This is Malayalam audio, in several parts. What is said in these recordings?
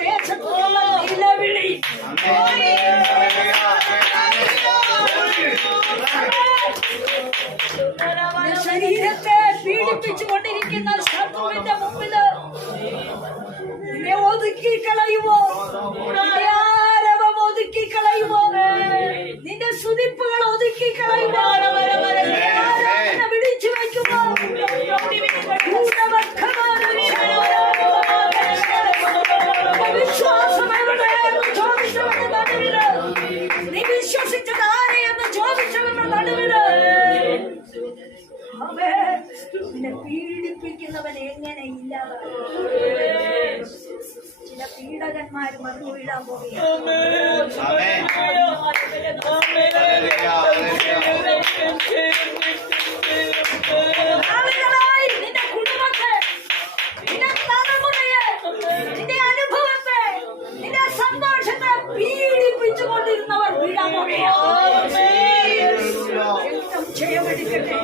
ദേശത്തുള്ള നിലവിളി ശരീരത്തെ പീഡിപ്പിച്ചുകൊണ്ടിരിക്കുന്ന ശത്രുവിന്റെ മുമ്പില് നിന്നെ ഒതുക്കി കളയുമോ? ആരവം ഒതുക്കി കളയുമോ? നിന്റെ സ്തുതിപ്പുകൾ ഒതുക്കി കളയുമോ? വിളിച്ചു വയ്ക്കുമോ? വിശ്വാസം എവിടെയെന്ന് ചോദിച്ചവരുടെ നടുവില്, നീ വിശ്വസിച്ചത് ആരെയെന്ന് ചോദിച്ചവരുടെ നടുവില് നിന്നെ പീഡിപ്പിക്കുന്നവൻ എങ്ങനെ ഇല്ലാതാകും? ചില പീഡകന്മാർ മറിഞ്ഞു വീഴാൻ പോകുകയാണ്. നിന്റെ കുടുംബത്തെ, നിന്റെ തലമുറയെ, നിന്റെ അനുഭവത്തെ, നിന്റെ സന്തോഷത്തെ പീഡിപ്പിച്ചുകൊണ്ടിരുന്നവർ വീഴാൻ പോകുകയാണ്. ക്ഷയമെടുക്കട്ടെ,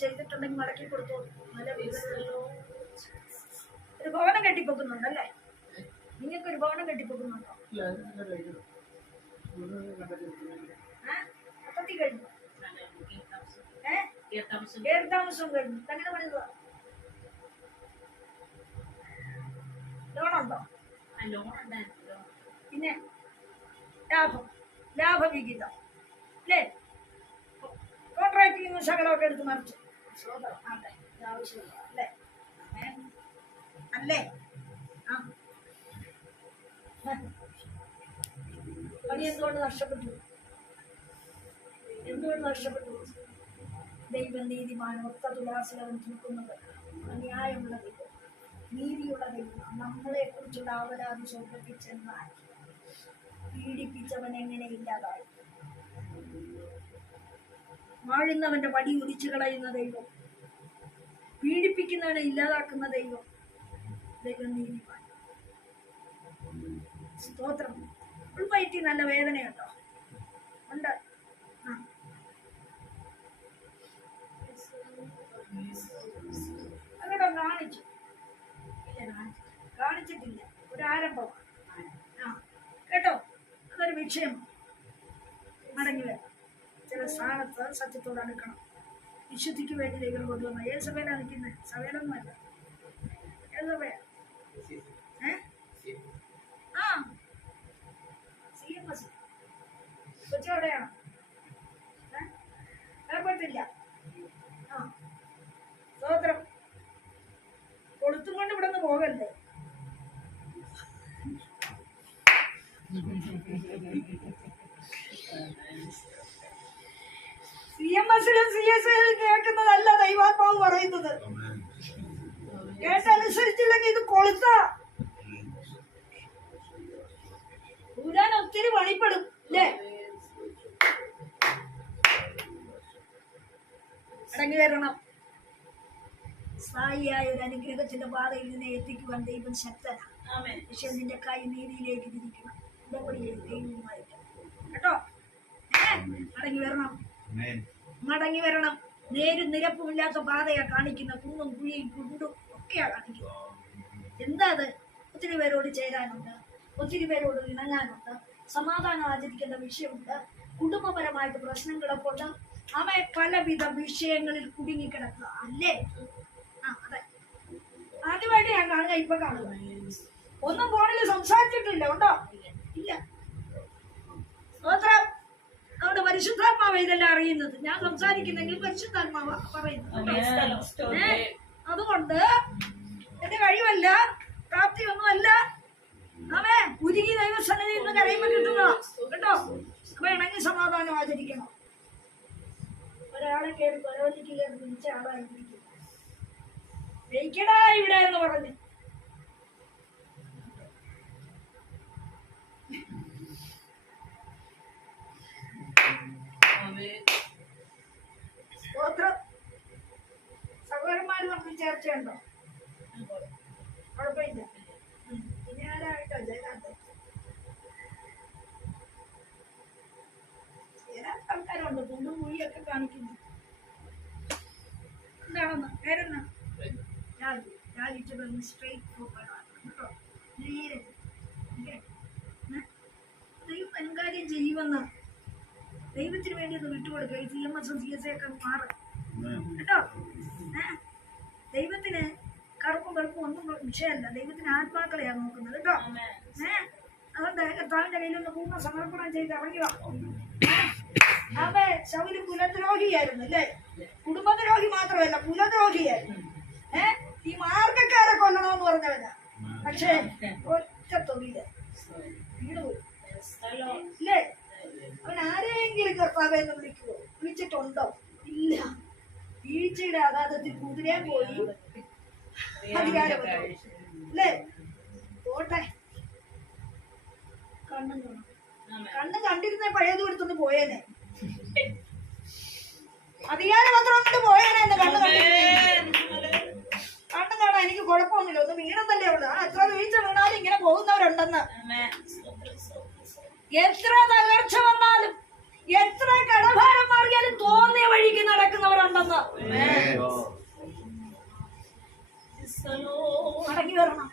ചെയ്തിട്ടുണ്ടെങ്കിൽ മടക്കി കൊടുത്തു. നല്ല വിവരമുള്ളൂ. ഒരു ഭവനം കെട്ടിപ്പൊക്കുന്നുണ്ടല്ലേ? നിങ്ങൾക്കൊരു ഭവനം കെട്ടിപ്പൊക്കുന്നുണ്ടോ? പദ്ധതി കഴിഞ്ഞു, താമസം കഴിഞ്ഞു. അങ്ങനെ പണിതുക. ലോണുണ്ടോ? പിന്നെ ലാഭവിഹിതം അല്ലേ? കോൺട്രാക്ടിൽ നിന്ന് ശകലമൊക്കെ എടുത്ത് മറിച്ചു ആവശ്യമില്ല അല്ലേ? അല്ലേ? ആ പണി എന്തുകൊണ്ട് നഷ്ടപ്പെട്ടു? എന്തുകൊണ്ട് നഷ്ടപ്പെട്ടു? ദൈവം നീതിമാൻ, ഒത്ത തുലാസിലവൻ തൂക്കുന്നത്, ന്യായമുള്ള ദൈവം, നീതിയുള്ള ദൈവം. നമ്മളെ കുറിച്ചുള്ള അവരാധി സ്വർഗത്തിൽ ചെന്നാൽ പീഡിപ്പിച്ചവൻ എങ്ങനെ ഇല്ലാതായി? വാഴുന്നവന്റെ വടി ഒടിച്ചു കളയുന്ന ദൈവം, പീഡിപ്പിക്കുന്നവനെ ഇല്ലാതാക്കുന്ന ദൈവം. ദൈവം നീതിമാൻ. സ്തോത്രം. ഉൾവയറ്റി നല്ല വേദനയുണ്ടോ? ഉണ്ട്. അങ്ങോട്ടോ കാണിച്ചു? കാണിച്ചിട്ടില്ല. ഒരു ആരംഭമാണ്. കേട്ടോ? അതൊരു വിഷയം. മടങ്ങി വരാം. ചില സ്ഥാനത്ത് സത്യത്തോട് അടുക്കണം. വിശുദ്ധിക്ക് വേണ്ടി ദൈവം കൊണ്ടുവന്ന ഏത് സഭയിലാണ് നിൽക്കുന്നത്? സഭയിലൊന്നുമല്ല. ഏത് സഭയാ? CMS കൊച്ചി എവിടെയാണ്? ഏർപ്പെട്ടില്ല. സ്തോത്രം. കൊളുത്തും കൊണ്ട് ഇവിടെ നിന്ന് പോകല്ലേ? CMSലും CSലും കേൾക്കുന്നതല്ല ദൈവാത്മാവ് പറയുന്നത്. കേട്ടനുസരിച്ചില്ലെങ്കിൽ ഇത് കൊളുത്ത ഊരാൻ ഒത്തിരി പണിപ്പെടും അല്ലേ? അടങ്ങി വരണം. സ്ഥായിയായ ഒരു അനുഗ്രഹത്തിന്റെ പാതയിൽ നിന്നെ എത്തിക്കുവാൻ ദൈവം ശക്തനാണ്. പക്ഷെ നിന്റെ കൈ നീതിയിലേക്ക് തിരിക്കണം. ദൈവമായിട്ട് കേട്ടോ? അടങ്ങി വരണം. മടങ്ങി വരണം. നേരും നിരപ്പുമില്ലാത്ത പാതയാ കാണിക്കുന്ന. കുന്നും കുഴിയും കുണ്ടും ഒക്കെയാ കാണിക്കുന്നത്. എന്താ അത്? ഒത്തിരി പേരോട് ചേരാനുണ്ട്, ഒത്തിരി പേരോട് ഇണങ്ങാനുണ്ട്, സമാധാനം ആചരിക്കേണ്ട വിഷയമുണ്ട്, കുടുംബപരമായിട്ട് പ്രശ്നം കിടപ്പുണ്ട്. അവയെ പലവിധ വിഷയങ്ങളിൽ കുടുങ്ങിക്കിടക്കുക അല്ലേ? അതെ. ആദ്യമായിട്ട് ഞാൻ കാണുക, ഇപ്പൊ കാണുക. ഒന്നും ഫോണിൽ സംസാരിച്ചിട്ടില്ല. ഉണ്ടോ? ഇല്ല. സ്തോത്രം. അതുകൊണ്ട് പരിശുദ്ധാത്മാവ് ഇതെല്ലാം അറിയുന്നത്. ഞാൻ സംസാരിക്കുന്നെങ്കിൽ പരിശുദ്ധാത്മാവ് പറയുന്നത്. അതുകൊണ്ട് എന്റെ കഴിവല്ല, പ്രാപ്തിയൊന്നുമല്ല. അവൻ ഉരുകി ദൈവസന്നിധിയിൽ നിന്ന് കരയുമ്പോൾ കിട്ടുന്നതാ കേട്ടോ? അപ്പൊ ഇണങ്ങി സമാധാനം ആചരിക്കണം. ഒരാളെ കയറി പരവലിക്ക് കയറി വിളിച്ച ആളായിരിക്കും ജയിക്കടാ ഇവിടെ എന്ന് പറഞ്ഞു. ഒച്ചയുണ്ടോ? കുഴപ്പമില്ല. ഇനി ആരായിട്ടോ ജയനാഥ്? ആൾക്കാരുണ്ട് പുണ്ടും കുഴിയൊക്കെ കാണിക്കുന്നു. എന്താണെന്ന് പേരെന്നാ? രാജിച്ചത് സ്ട്രേറ്റ് ഫോർവേഡാണ് കേട്ടോ. നേരെ ദൈവം എന്കാര്യം ചെയ്യുമെന്ന് ദൈവത്തിന് വേണ്ടി ഒന്ന് വിട്ടുകൊടുക്കുക. ഈ CMS CSA ഒക്കെ മാറും കേട്ടോ. ദൈവത്തിന് കറുപ്പും വെളുപ്പും ഒന്നും വിഷയമല്ല. ദൈവത്തിന് ആത്മാക്കളെയാണ് നോക്കുന്നത് കേട്ടോ. അതുകൊണ്ട് കർത്താവിന്റെ കയ്യിലൊന്ന് പൂർണ്ണ സമർപ്പണം ചെയ്ത് ഇറങ്ങിയോ. അവൻ ശൗല് കുലദ്രോഹിയായിരുന്നു അല്ലേ? കുടുംബദ്രോഹി മാത്രമല്ല, കുലദ്രോഹിയായിരുന്നു. ഈ മാർഗക്കാരെ കൊല്ലണമെന്ന് പറഞ്ഞവനാ. പക്ഷേ ഒറ്റ തൊഴില് വീണുപോയി ഇല്ലേ? അവൻ ആരെങ്കിലും കർത്താവെ എന്ന് വിളിക്കുവോ? വിളിച്ചിട്ടുണ്ടോ? ഇല്ല. വീഴ്ചയുടെ ആഘാതത്തിൽ കുതിരയെ പോയി അധികാരം അല്ലേ? പോട്ടെ. കണ്ണ് കണ്ടിരുന്ന പഴയത് എടുത്തൊന്ന് പോയേനെ. അധികാരപത്രം കൊണ്ട് പോയേനെ. കണ്ണ് കാണാൻ എനിക്ക് കുഴപ്പമൊന്നുമില്ല. ഒന്ന് വീണെന്നല്ലേ ഉള്ളു. എത്ര വീഴ്ച വീണാലും ഇങ്ങനെ പോകുന്നവരുണ്ടെന്ന്. എത്ര തകർച്ച വന്നാലും എത്ര കടഭാരം മാറിയാലും തോന്നിയ വഴിക്ക് നടക്കുന്നവരുണ്ടെന്ന്. മടങ്ങി വരണം.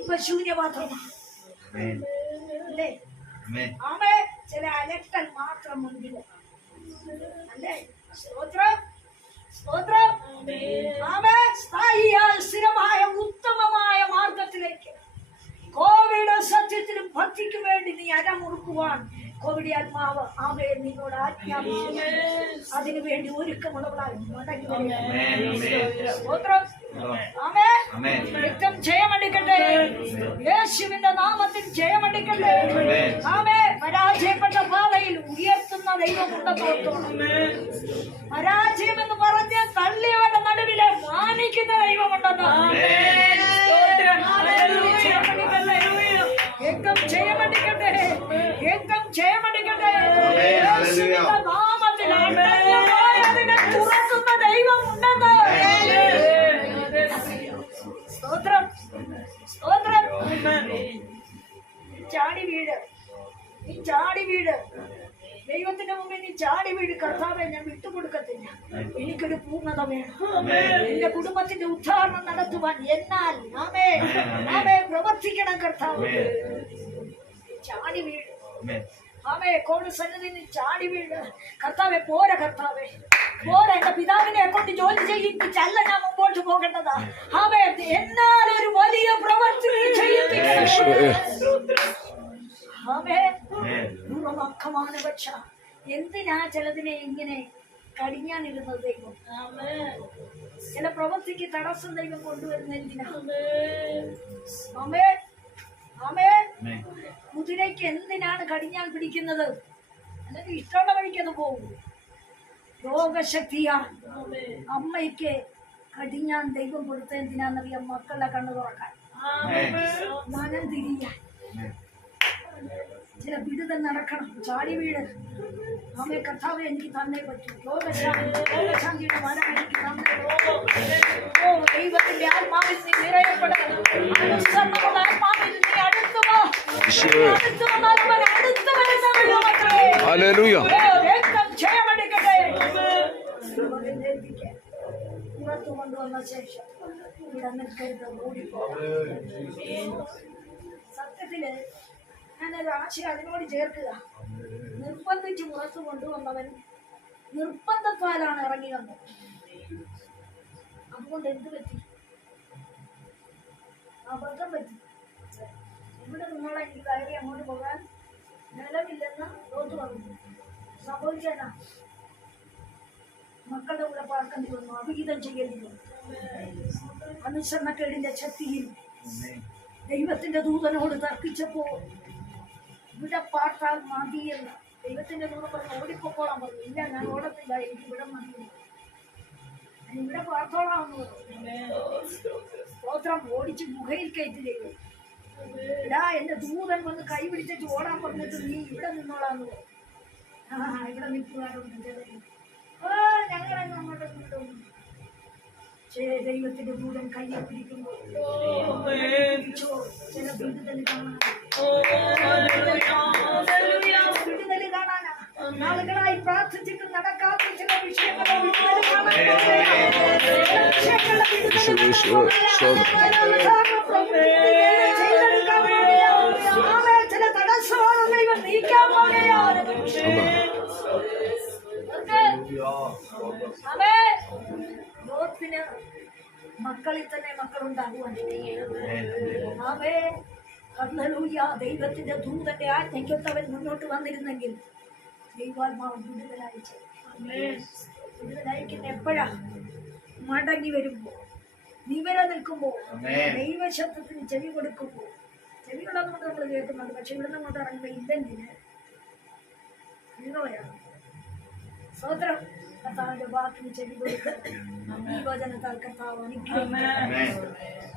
ഇപ്പൊ ശൂന്യപാത്രമാണ് അല്ലേ? ആമേ. ചില അലക്ടൻ മാത്രം മുൻപിൽ അല്ലേ? സ്തോത്രം സ്തോത്രം. ആമേ. സ്ഥിരമായ ഉത്തമമായ മാർഗത്തിലേക്ക് കോവിഡ് സത്യത്തിലും ഭക്തിക്ക് വേണ്ടി നീ അരമുറുക്കുവാൻ കോവിഡ് ആത്മാവ് ആമേ നിന്നോട് ആജ്ഞാപിച്ചു. അതിനു വേണ്ടി ഒരുക്കമുള്ളവളായി മടങ്ങി രക്തം ജയമടിക്കട്ടെ. യേശുവിന്റെ നാമത്തിൽ ജയമടിക്കട്ടെ. ആമേ. പരാജയപ്പെട്ട പാതയിൽ ഉയർത്തുന്ന ദൈവമുണ്ടെന്നോർത്തോണം. പരാജയം എന്ന് പറഞ്ഞ് തള്ളിയവരുടെ നടുവിലെ മാനിക്കുന്ന ദൈവമുണ്ടെന്ന്. രക്തം ജയമടിക്കട്ടെ. രക്തം ജയമടിക്കട്ടെ. യേശുവിന്റെ നാമത്തിൽ അതിനെ തുറക്കുന്ന ദൈവമുണ്ടെന്ന്. സ്തോത്രം സ്തോത്രം. ചാടി വീട്. നീ ചാടി വീട്. ദൈവത്തിന്റെ മുമ്പിൽ നീ ചാടി വീട്. കർത്താവെ ഞാൻ വിട്ടുകൊടുക്കത്തില്ല. എനിക്കൊരു പൂർണ്ണത വേണം. എന്റെ കുടുംബത്തിന്റെ ഉദ്ധാരണം നടത്തുവാൻ എന്നാൽ ആമേ ആമേ പ്രവർത്തിക്കണം കർത്താവ്. ചാടി വീട്. ആമേ. കോട് സന്നിധി ചാടി വീട്. കർത്താവെ പോരാ. കർത്താവെ പോരാ. എന്റെ പിതാവിനെ കൊണ്ട് ജോലി ചെയ്യിപ്പിച്ചല്ല ഞാൻ മുമ്പോട്ട് പോകേണ്ടതാ. ആമേ. എന്നാൽ ഒരു വലിയ പ്രവൃത്തി പക്ഷ എന്തിനാ ചിലതിനെ ഇങ്ങനെ കടിഞ്ഞാനിരുന്നത് ദൈവം? ചില പ്രവൃത്തിക്ക് തടസ്സം ദൈവം കൊണ്ടുവരുന്ന എന്തിനാ? ആമേ ആമേ. കുതിരയ്ക്ക് എന്തിനാണ് കടിഞ്ഞാൻ പിടിക്കുന്നത്? അല്ലെങ്കിൽ ഇഷ്ടമുള്ള വഴിക്ക് അത് പോകും. രോഗശക്തിയാ. അമ്മയ്ക്ക് കടിഞ്ഞാൻ ദൈവം കൊടുത്ത എന്തിനാന്നറിയാം? മക്കളുടെ കണ്ണു തുറക്കാൻ, മനം തിരിയാൻ. ചില വിടുതൽ നടക്കണം. ചാടി വീട്. ആമേ. കർത്താവെ എനിക്ക് തന്നേ പറ്റൂ. രോഗശാന്തിയുടെ മനം എനിക്ക് തന്നേ. ഓ ദൈവത്തിന്റെ ആത്മാവിൽ നീ നിറയപ്പെടണം. അനുസരണമുള്ള ആത്മാവിൽ നീ അടുത്തു വാ. അടുത്തു വന്നാൽ അവൻ അടുത്തു വരുന്നവരോ മക്കളെ. ഹല്ലേലൂയ. രക്തം ജയമടിക്കട്ടെ. പുറത്തു കൊണ്ടുവന്ന ശേഷം ഇവിടെ നിൽക്കരുത്. ഓടിപ്പോ. സത്യത്തില് ഞാനൊരു ആശയം അതിനോട് ചേർക്കുക. നിർബന്ധിച്ച് പുറത്തു കൊണ്ടുവന്നവൻ നിർബന്ധത്താലാണ് ഇറങ്ങി വന്നത്. അതുകൊണ്ട് എന്ത് പറ്റി? അബദ്ധം പറ്റി. ഇവിടെ നിങ്ങളെ എനിക്ക് കയറി അങ്ങോട്ട് പോകാൻ നിലവില്ലെന്ന് തോന്നു പറഞ്ഞു. സംഭവിച്ചേനാ മക്കളുടെ കൂടെ പാർക്കേണ്ടി വന്നു. അവിഹിതം ചെയ്യേണ്ടി വന്നു. അനുസരണക്കേടിന്റെ ശക്തിയിൽ ദൈവത്തിന്റെ ദൂതനോട് തർക്കിച്ചപ്പോ ഇവിടെ പാർത്താൽ മതിയെന്ന് ദൈവത്തിന്റെ ദൂതൻ പറഞ്ഞു. ഓടിപ്പോക്കോളാൻ പറഞ്ഞു. ഇല്ല, ഞാൻ ഓടത്തില്ല, എനിക്ക് ഇവിടെ മതി, ഞാൻ ഇവിടെ പാർത്തോളാമെന്ന് പറഞ്ഞു. സ്തോത്രം. ഓടിച്ച് ഗുഹയിൽ കയറ്റി ദൈവം. ഇടാ എന്റെ ദൂതൻ വന്ന് കൈ പിടിച്ചിട്ട് ഓടാൻ പറഞ്ഞിട്ട് നീ ഇവിടെ നിന്നോളാന്ന് പറഞ്ഞു. ഇവിടെ നിൽക്കുവാറുണ്ട്. ഞങ്ങളങ്ങ് അങ്ങോട്ട് കൊണ്ടുപോകുന്നു. ദൈവത്തിന്റെ ദൂതൻ കയ്യെ പിടിക്കുമ്പോൾ ചില വിടുതൽ കാണാൻ നാളുകളായി പ്രാർത്ഥിച്ചിട്ട് നടക്കാത്ത ചില വിഷയങ്ങളെ ചില തടസ്സമാണ് ഇവൻ നീക്കാൻ പോകുകയാണ്. ലോകത്തിന് മക്കളിൽ തന്നെ മക്കളുണ്ടാകുവാൻ ദൈവത്തിന്റെ ദൂതന്റെ ആജ്ഞയ്ക്കൊത്തവൻ മുന്നോട്ട് വന്നിരുന്നെങ്കിൽ ദൈവാത്മാവ് വിടുതലയക്കുന്ന എപ്പോഴാ? മടങ്ങി വരുമ്പോ, നിവര നിൽക്കുമ്പോ, ദൈവശബ്ദത്തിന് ചെവി കൊടുക്കുമ്പോ. ചെവികളൊന്നുകൊണ്ട് നമ്മൾ കേൾക്കുന്നുണ്ട്, പക്ഷെ ഇവിടുന്ന് അങ്ങോട്ട് ഇറങ്ങുമ്പോ ഇല്ലെങ്കില് നിങ്ങളെയാണ് സ്വതന്ത്രം. കർത്താവിന്റെ വാക്കിന് ചെവി കൊടുക്കുക. ഈ വചനത്താൽ കർത്താവ് അനുഗ്രഹിക്കും.